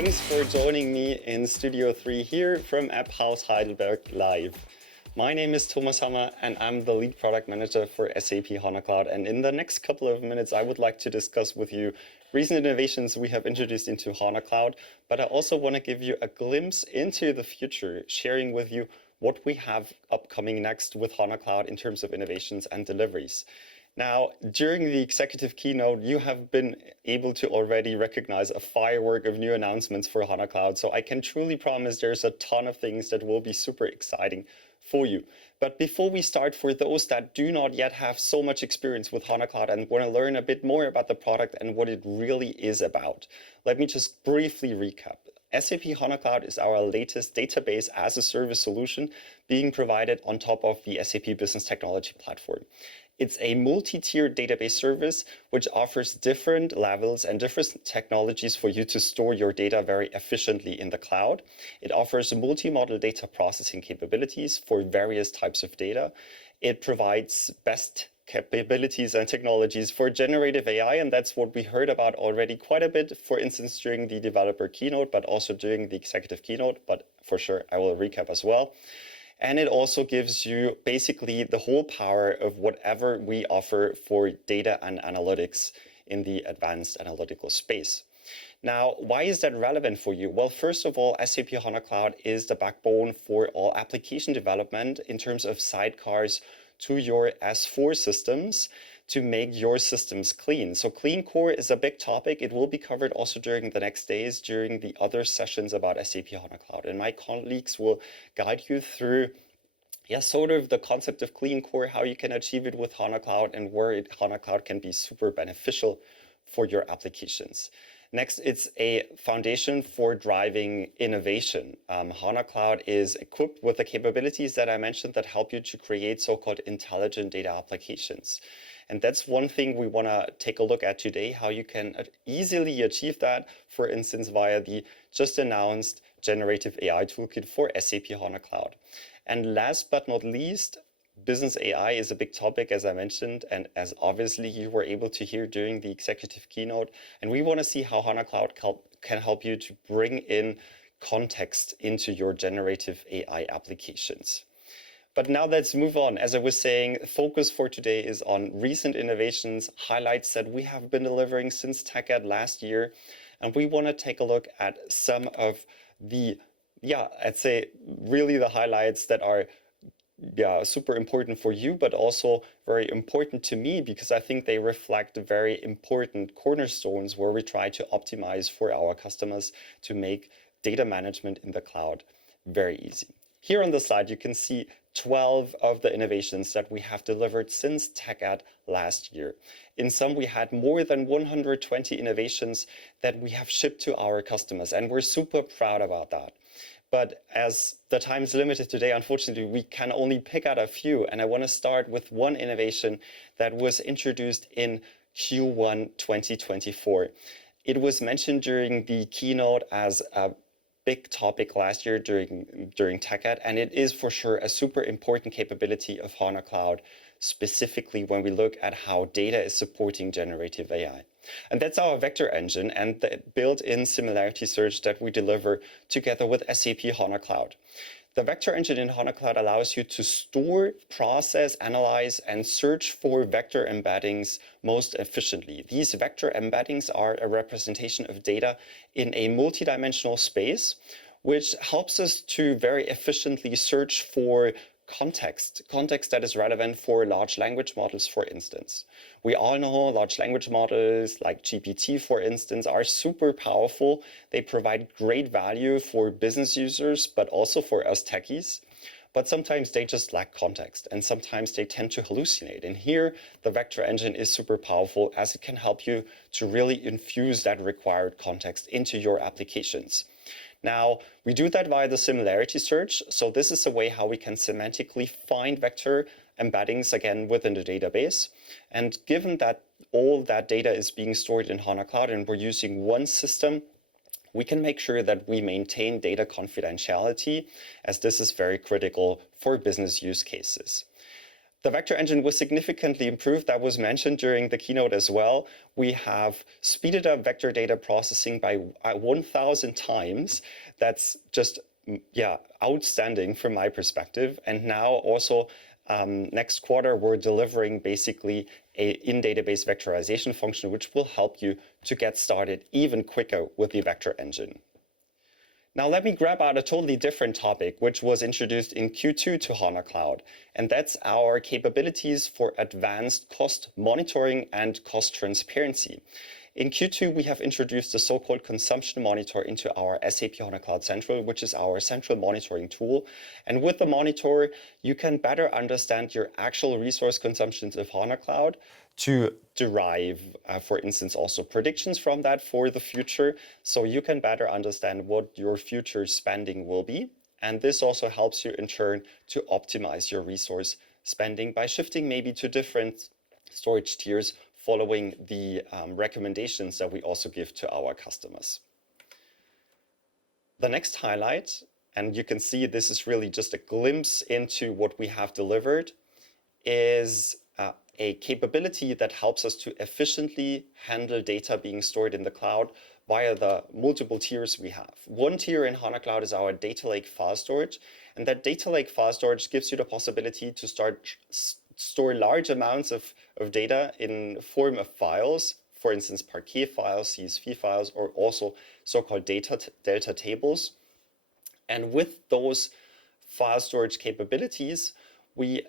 Thanks for joining me in Studio 3 here from App House Heidelberg Live. My name is Thomas Hammer and I'm the lead product manager for SAP HANA Cloud. And in the next couple of minutes, I would like to discuss with you recent innovations we have introduced into HANA Cloud. But I also want to give you a glimpse into the future, sharing with you what we have upcoming next with HANA Cloud in terms of innovations and deliveries. Now, during the executive keynote, you have been able to already recognize a firework of new announcements for HANA Cloud. So I can truly promise there's a ton of things that will be super exciting for you. But before we start, for those that do not yet have so much experience with HANA Cloud and want to learn a bit more about the product and what it really is about, let me just briefly recap. SAP HANA Cloud is our latest database as a service solution being provided on top of the SAP Business Technology Platform. It's a multi-tiered database service which offers different levels and different technologies for you to store your data very efficiently in the cloud. It offers multi-model data processing capabilities for various types of data. It provides best capabilities and technologies for generative AI, and that's what we heard about already quite a bit, for instance, during the developer keynote, but also during the executive keynote, but for sure I will recap as well. And it also gives you basically the whole power of whatever we offer for data and analytics in the advanced analytical space. Now, why is that relevant for you? Well, first of all, SAP HANA Cloud is the backbone for all application development in terms of sidecars to your S4 systems to make your systems clean. So clean core is a big topic. It will be covered also during the next days, during the other sessions about SAP HANA Cloud. And my colleagues will guide you through sort of the concept of clean core, how you can achieve it with HANA Cloud and where HANA Cloud can be super beneficial for your applications. Next, it's a foundation for driving innovation. HANA Cloud is equipped with the capabilities that I mentioned that help you to create so-called intelligent data applications. And that's one thing we want to take a look at today, how you can easily achieve that, for instance, via the just announced generative AI toolkit for SAP HANA Cloud. And last but not least, business AI is a big topic, as I mentioned, and as obviously you were able to hear during the executive keynote. And we want to see how HANA Cloud can help you to bring in context into your generative AI applications. But now let's move on. As I was saying, focus for today is on recent innovations, highlights that we have been delivering since TechEd last year. And we want to take a look at some of the, I'd say really the highlights that are super important for you, but also very important to me, because I think they reflect very important cornerstones where we try to optimize for our customers to make data management in the cloud very easy. Here on the slide, you can see 12 of the innovations that we have delivered since TechEd last year. In some, we had more than 120 innovations that we have shipped to our customers, and we're super proud about that. But as the time is limited today, unfortunately, we can only pick out a few. And I want to start with one innovation that was introduced in Q1 2024. It was mentioned during the keynote as a big topic last year during TechEd, and it is for sure a super important capability of HANA Cloud, specifically when we look at how data is supporting generative AI. And that's our vector engine and the built-in similarity search that we deliver together with SAP HANA Cloud. The vector engine in HANA Cloud allows you to store, process, analyze, and search for vector embeddings most efficiently. These vector embeddings are a representation of data in a multidimensional space, which helps us to very efficiently search for context that is relevant for large language models, for instance. We all know large language models like GPT, for instance, are super powerful. They provide great value for business users, but also for us techies. But sometimes they just lack context, and sometimes they tend to hallucinate. And here, the vector engine is super powerful, as it can help you to really infuse that required context into your applications. Now, we do that via the similarity search. So this is a way how we can semantically find vector embeddings again within the database. And given that all that data is being stored in HANA Cloud and we're using one system, we can make sure that we maintain data confidentiality, as this is very critical for business use cases. The vector engine was significantly improved. That was mentioned during the keynote as well. We have speeded up vector data processing by 1,000 times. That's just, outstanding from my perspective. And now also next quarter, we're delivering basically a in-database vectorization function, which will help you to get started even quicker with the vector engine. Now let me grab out a totally different topic, which was introduced in Q2 to HANA Cloud, and that's our capabilities for advanced cost monitoring and cost transparency. In Q2, we have introduced the so-called consumption monitor into our SAP HANA Cloud Central, which is our central monitoring tool. And with the monitor, you can better understand your actual resource consumptions of HANA Cloud to derive, for instance, also predictions from that for the future. So you can better understand what your future spending will be. And this also helps you in turn to optimize your resource spending by shifting maybe to different storage tiers following the recommendations that we also give to our customers. The next highlight, and you can see this is really just a glimpse into what we have delivered, is a capability that helps us to efficiently handle data being stored in the cloud via the multiple tiers we have. One tier in HANA Cloud is our data lake file storage, and that data lake file storage gives you the possibility to store large amounts of data in form of files, for instance, Parquet files, CSV files, or also so-called delta tables. And with those file storage capabilities, we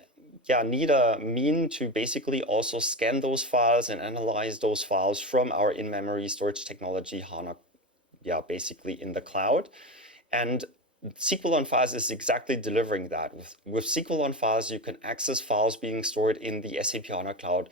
need a mean to basically also scan those files and analyze those files from our in-memory storage technology, HANA, basically in the cloud. And SQL on Files is exactly delivering that. With SQL on Files, you can access files being stored in the SAP HANA Cloud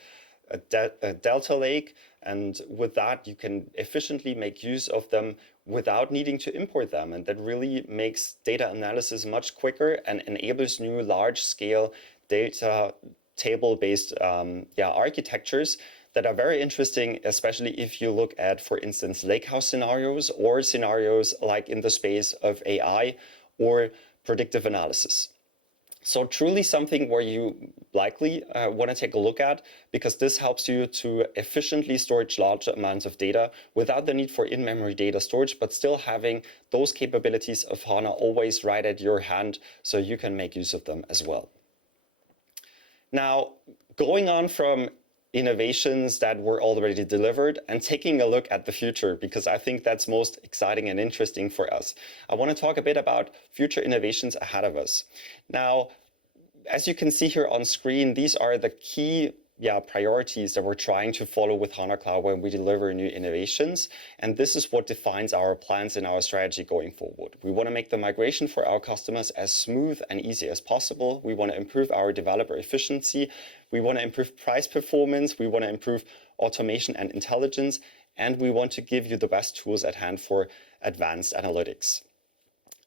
Delta Lake, and with that, you can efficiently make use of them without needing to import them. And that really makes data analysis much quicker and enables new large-scale data table-based architectures that are very interesting, especially if you look at, for instance, lakehouse scenarios or scenarios like in the space of AI or predictive analysis. So truly something where you likely want to take a look at, because this helps you to efficiently storage large amounts of data without the need for in-memory data storage, but still having those capabilities of HANA always right at your hand so you can make use of them as well. Now, going on from innovations that were already delivered and taking a look at the future, because I think that's most exciting and interesting for us. I want to talk a bit about future innovations ahead of us. Now, as you can see here on screen, these are the key priorities that we're trying to follow with HANA Cloud when we deliver new innovations. And this is what defines our plans and our strategy going forward. We want to make the migration for our customers as smooth and easy as possible. We want to improve our developer efficiency. We want to improve price performance. We want to improve automation and intelligence. And we want to give you the best tools at hand for advanced analytics.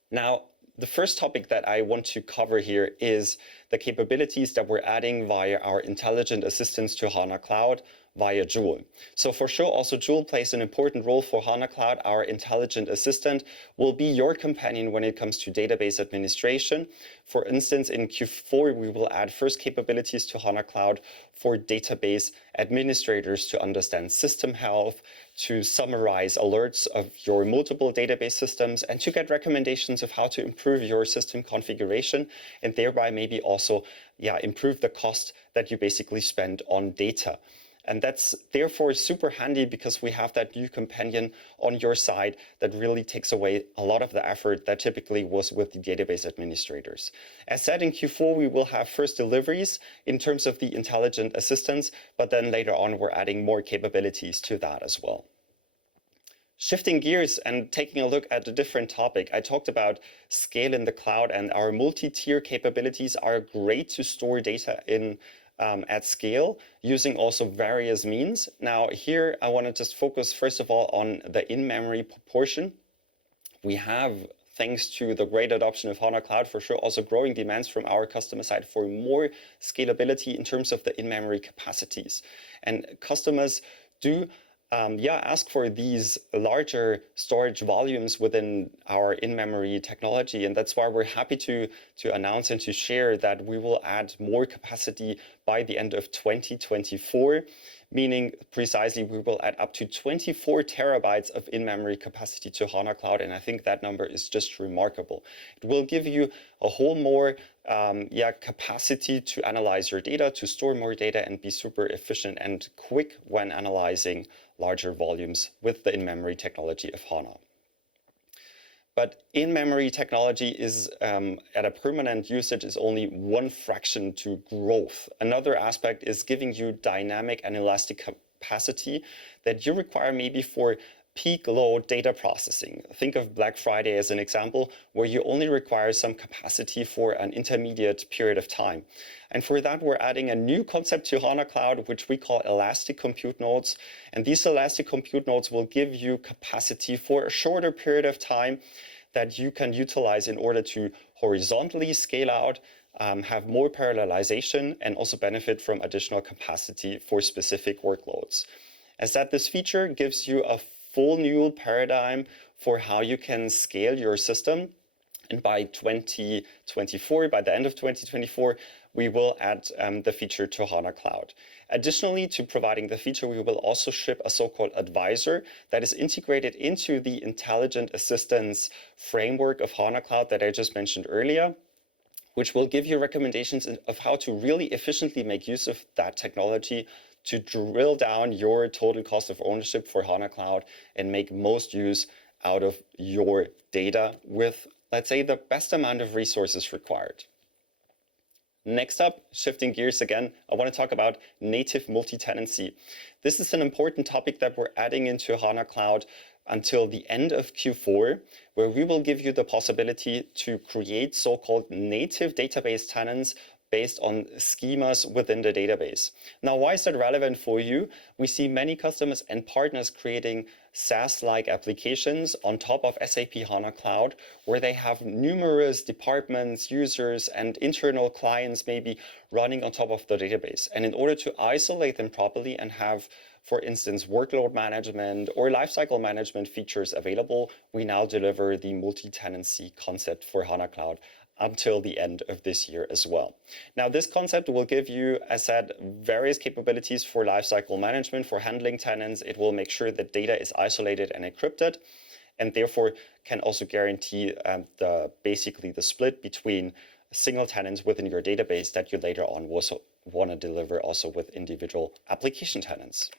Now, the first topic that I want to cover here is the capabilities that we're adding via our intelligent assistants to HANA Cloud via Joule. So for sure, also Joule plays an important role for HANA Cloud. Our intelligent assistant will be your companion when it comes to database administration. For instance, in Q4, we will add first capabilities to HANA Cloud for database administrators to understand system health, to summarize alerts of your multiple database systems, and to get recommendations of how to improve your system configuration, and thereby maybe also improve the cost that you basically spend on data. And that's therefore super handy because we have that new companion on your side that really takes away a lot of the effort that typically was with the database administrators. As said, in Q4, we will have first deliveries in terms of the intelligent assistants, but then later on, we're adding more capabilities to that as well. Shifting gears and taking a look at a different topic, I talked about scale in the cloud, and our multi-tier capabilities are great to store data in at scale using also various means. Now here I want to just focus first of all on the in-memory proportion. We have, thanks to the great adoption of HANA Cloud, for sure also growing demands from our customer side for more scalability in terms of the in-memory capacities. And customers do ask for these larger storage volumes within our in-memory technology. And that's why we're happy to announce and to share that we will add more capacity by the end of 2024, meaning precisely we will add up to 24 terabytes of in-memory capacity to HANA Cloud. And I think that number is just remarkable. It will give you a whole more capacity to analyze your data, to store more data, and be super efficient and quick when analyzing larger volumes with the in-memory technology of HANA. But in-memory technology is at a permanent usage is only one fraction to growth. Another aspect is giving you dynamic and elastic capacity that you require maybe for peak load data processing. Think of Black Friday as an example, where you only require some capacity for an intermediate period of time. And for that, we're adding a new concept to HANA Cloud, which we call elastic compute nodes. And these elastic compute nodes will give you capacity for a shorter period of time that you can utilize in order to horizontally scale out, have more parallelization, and also benefit from additional capacity for specific workloads. As that, this feature gives you a full new paradigm for how you can scale your system. And by 2024, by the end of 2024, we will add the feature to HANA Cloud. Additionally to providing the feature, we will also ship a so-called advisor that is integrated into the intelligent assistance framework of HANA Cloud that I just mentioned earlier, which will give you recommendations of how to really efficiently make use of that technology to drill down your total cost of ownership for HANA Cloud and make most use out of your data with, let's say, the best amount of resources required. Next up, shifting gears again, I want to talk about native multi-tenancy. This is an important topic that we're adding into HANA Cloud until the end of Q4, where we will give you the possibility to create so-called native database tenants based on schemas within the database. Now, why is that relevant for you? We see many customers and partners creating SaaS-like applications on top of SAP HANA Cloud, where they have numerous departments, users, and internal clients maybe running on top of the database. And in order to isolate them properly and have, for instance, workload management or lifecycle management features available, we now deliver the multi-tenancy concept for HANA Cloud until the end of this year as well. Now, this concept will give you, as said, various capabilities for lifecycle management, for handling tenants. It will make sure that data is isolated and encrypted, and therefore can also guarantee basically the split between single tenants within your database that you later on also want to deliver also with individual application tenants.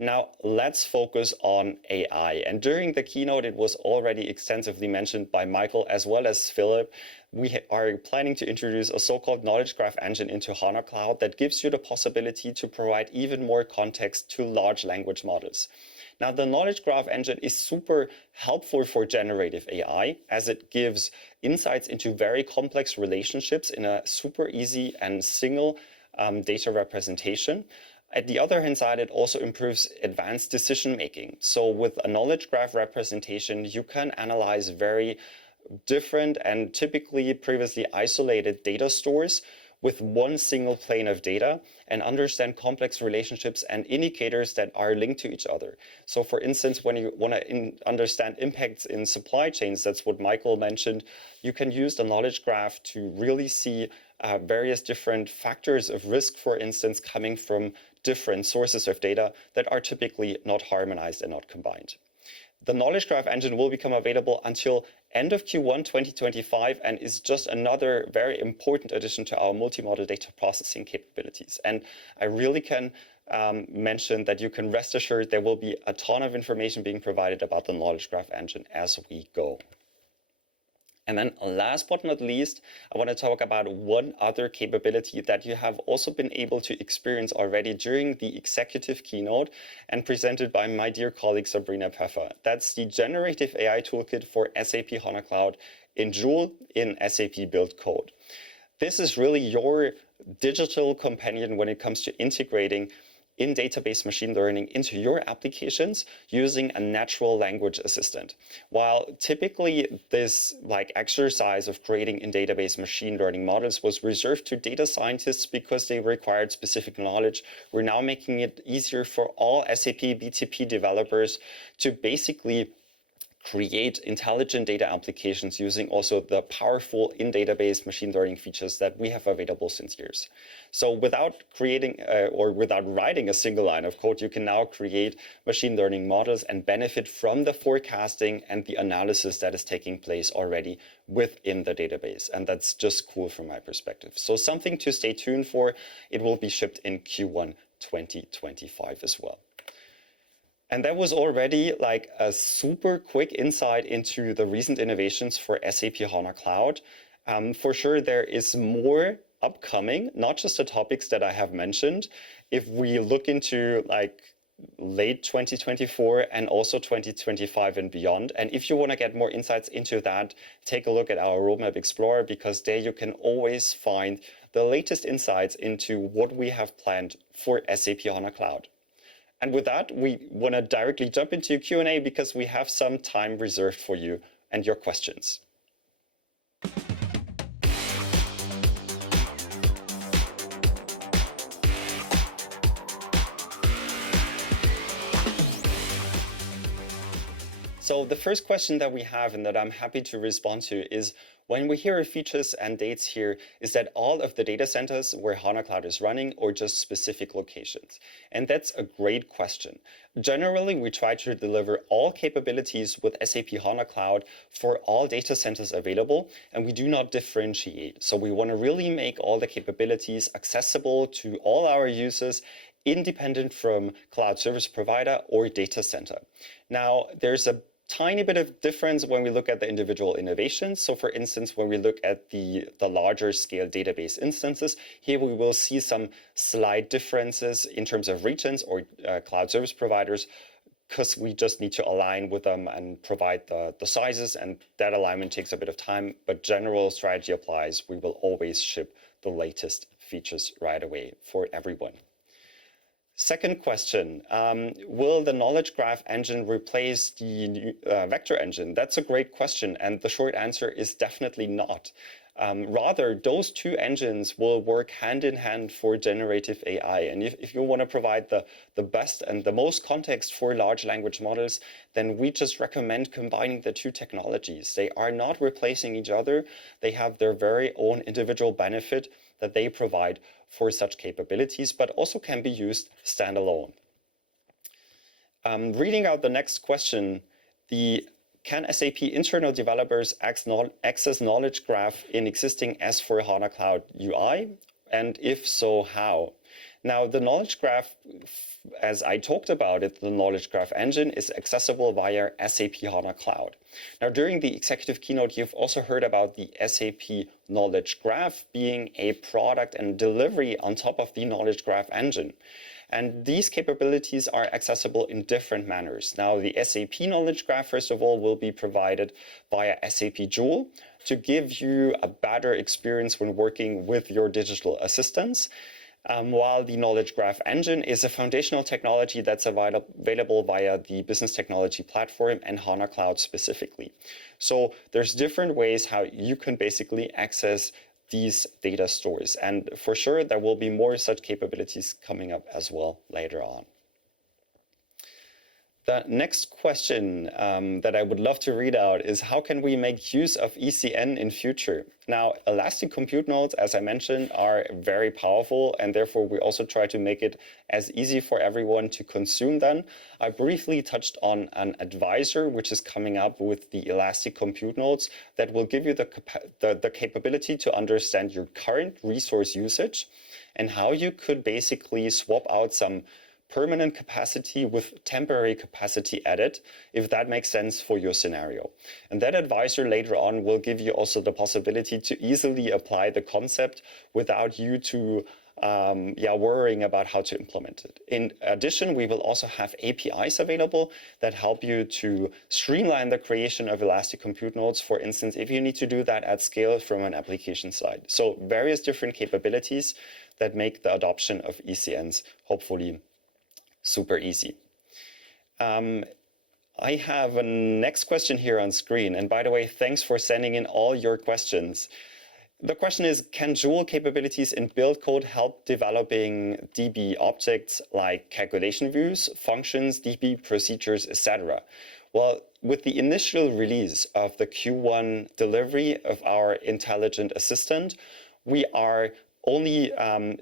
Now, let's focus on AI. And during the keynote, it was already extensively mentioned by Michael as well as Philip. We are planning to introduce a so-called knowledge graph engine into HANA Cloud that gives you the possibility to provide even more context to large language models. Now, the knowledge graph engine is super helpful for generative AI, as it gives insights into very complex relationships in a super easy and single data representation. At the other hand side, it also improves advanced decision making. So with a knowledge graph representation, you can analyze very different and typically previously isolated data stores with one single plane of data and understand complex relationships and indicators that are linked to each other. So for instance, when you want to understand impacts in supply chains, that's what Michael mentioned, you can use the knowledge graph to really see various different factors of risk, for instance, coming from different sources of data that are typically not harmonized and not combined. The knowledge graph engine will become available until end of Q1 2025 and is just another very important addition to our multi-model data processing capabilities. And I really can mention that you can rest assured there will be a ton of information being provided about the knowledge graph engine as we go. And then last but not least, I want to talk about one other capability that you have also been able to experience already during the executive keynote and presented by my dear colleague Sabrina Pfeffer. That's the generative AI toolkit for SAP HANA Cloud in Joule in SAP Build Code. This is really your digital companion when it comes to integrating in database machine learning into your applications using a natural language assistant. While typically this exercise of creating in database machine learning models was reserved to data scientists because they required specific knowledge, we're now making it easier for all SAP BTP developers to basically create intelligent data applications using also the powerful in-database machine learning features that we have available since years. So without creating or without writing a single line of code, you can now create machine learning models and benefit from the forecasting and the analysis that is taking place already within the database. And that's just cool from my perspective. So something to stay tuned for. It will be shipped in Q1 2025 as well. And that was already like a super quick insight into the recent innovations for SAP HANA Cloud. For sure, there is more upcoming, not just the topics that I have mentioned. If we look into late 2024 and also 2025 and beyond. And if you want to get more insights into that, take a look at our Roadmap Explorer, because there you can always find the latest insights into what we have planned for SAP HANA Cloud. And with that, we want to directly jump into Q&A because we have some time reserved for you and your questions. So the first question that we have and that I'm happy to respond to is, when we hear features and dates here, is that all of the data centers where HANA Cloud is running or just specific locations? And that's a great question. Generally, we try to deliver all capabilities with SAP HANA Cloud for all data centers available, and we do not differentiate. So we want to really make all the capabilities accessible to all our users, independent from cloud service provider or data center. Now, there's a tiny bit of difference when we look at the individual innovations. So for instance, when we look at the larger scale database instances, here we will see some slight differences in terms of regions or cloud service providers, because we just need to align with them and provide the sizes, and that alignment takes a bit of time, but general strategy applies. We will always ship the latest features right away for everyone. Second question, will the knowledge graph engine replace the vector engine? That's a great question, and the short answer is definitely not. Rather, those two engines will work hand in hand for generative AI. And if you want to provide the best and the most context for large language models, then we just recommend combining the two technologies. They are not replacing each other. They have their very own individual benefit that they provide for such capabilities, but also can be used standalone. Reading out the next question, can SAP internal developers access knowledge graph in existing S/4HANA Cloud UI? And if so, how? Now, the knowledge graph, as I talked about it, the knowledge graph engine is accessible via SAP HANA Cloud. Now, during the executive keynote, you've also heard about the SAP knowledge graph being a product and delivery on top of the knowledge graph engine. And these capabilities are accessible in different manners. Now, the SAP knowledge graph, first of all, will be provided via SAP Joule to give you a better experience when working with your digital assistants. While the knowledge graph engine is a foundational technology that's available via the business technology platform and HANA Cloud specifically. So there's different ways how you can basically access these data stores. And for sure, there will be more such capabilities coming up as well later on. The next question that I would love to read out is, how can we make use of ECN in future? Now, elastic compute nodes, as I mentioned, are very powerful, and therefore we also try to make it as easy for everyone to consume them. I briefly touched on an advisor, which is coming up with the elastic compute nodes that will give you the capability to understand your current resource usage and how you could basically swap out some permanent capacity with temporary capacity added, if that makes sense for your scenario. And that advisor later on will give you also the possibility to easily apply the concept without you to worrying about how to implement it. In addition, we will also have APIs available that help you to streamline the creation of elastic compute nodes, for instance, if you need to do that at scale from an application side. So various different capabilities that make the adoption of ECNs hopefully Super easy. I have a next question here on screen. And by the way, thanks for sending in all your questions. The question is, can Joule capabilities in build code help developing DB objects like calculation views, functions, DB procedures, etc.? Well, with the initial release of the Q1 delivery of our intelligent assistant, we are only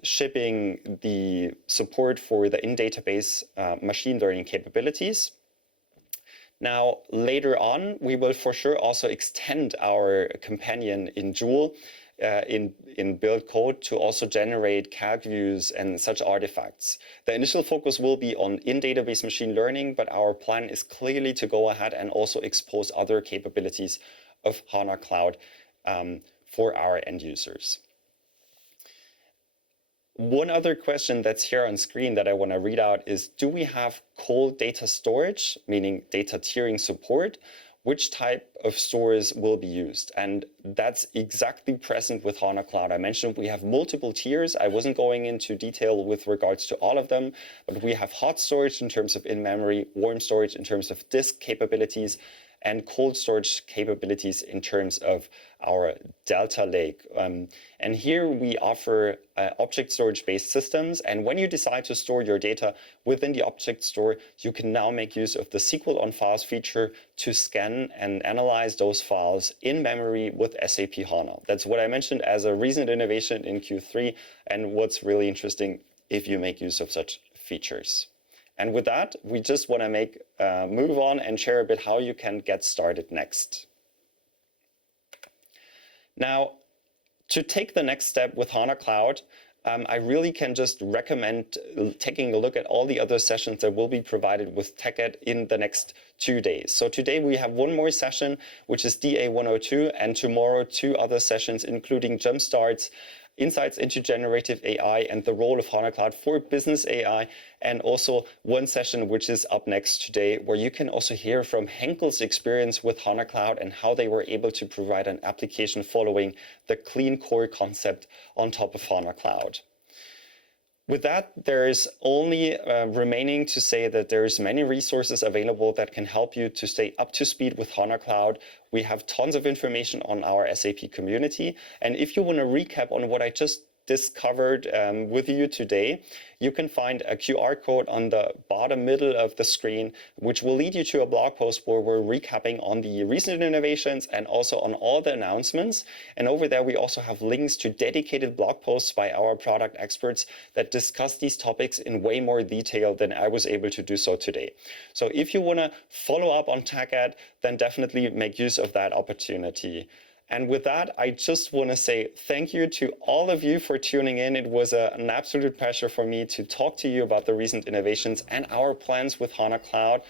shipping the support for the in-database machine learning capabilities. Now, later on, we will for sure also extend our companion in Joule in build code to also generate calc views and such artifacts. The initial focus will be on in-database machine learning, but our plan is clearly to go ahead and also expose other capabilities of HANA Cloud for our end users. One other question that's here on screen that I want to read out is, do we have cold data storage, meaning data tiering support? Which type of stores will be used? And that's exactly present with HANA Cloud. I mentioned we have multiple tiers. I wasn't going into detail with regards to all of them, but we have hot storage in terms of in-memory, warm storage in terms of disk capabilities, and cold storage capabilities in terms of our Delta Lake. And here we offer object storage-based systems. And when you decide to store your data within the object store, you can now make use of the SQL on Files feature to scan and analyze those files in memory with SAP HANA. That's what I mentioned as a recent innovation in Q3, and what's really interesting if you make use of such features. And with that, we just want to move on and share a bit how you can get started next. Now, to take the next step with HANA Cloud, I really can just recommend taking a look at all the other sessions that will be provided with TechEd in the next 2 days. So today we have one more session, which is DA102, and tomorrow 2 other sessions, including Jumpstarts, insights into generative AI and the role of HANA Cloud for business AI, and also one session which is up next today, where you can also hear from Henkel's experience with HANA Cloud and how they were able to provide an application following the clean core concept on top of HANA Cloud. With that, there is only remaining to say that there's many resources available that can help you to stay up to speed with HANA Cloud. We have tons of information on our SAP community. And if you want to recap on what I just discovered with you today, you can find a QR code on the bottom middle of the screen, which will lead you to a blog post where we're recapping on the recent innovations and also on all the announcements. And over there, we also have links to dedicated blog posts by our product experts that discuss these topics in way more detail than I was able to do so today. So if you want to follow up on TechEd, then definitely make use of that opportunity. And with that, I just want to say thank you to all of you for tuning in. It was an absolute pleasure for me to talk to you about the recent innovations and our plans with HANA Cloud.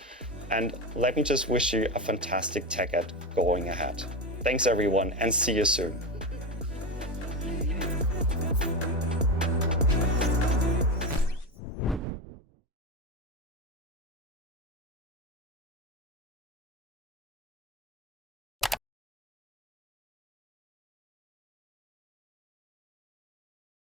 And let me just wish you a fantastic TechEd going ahead. Thanks, everyone, and see you soon.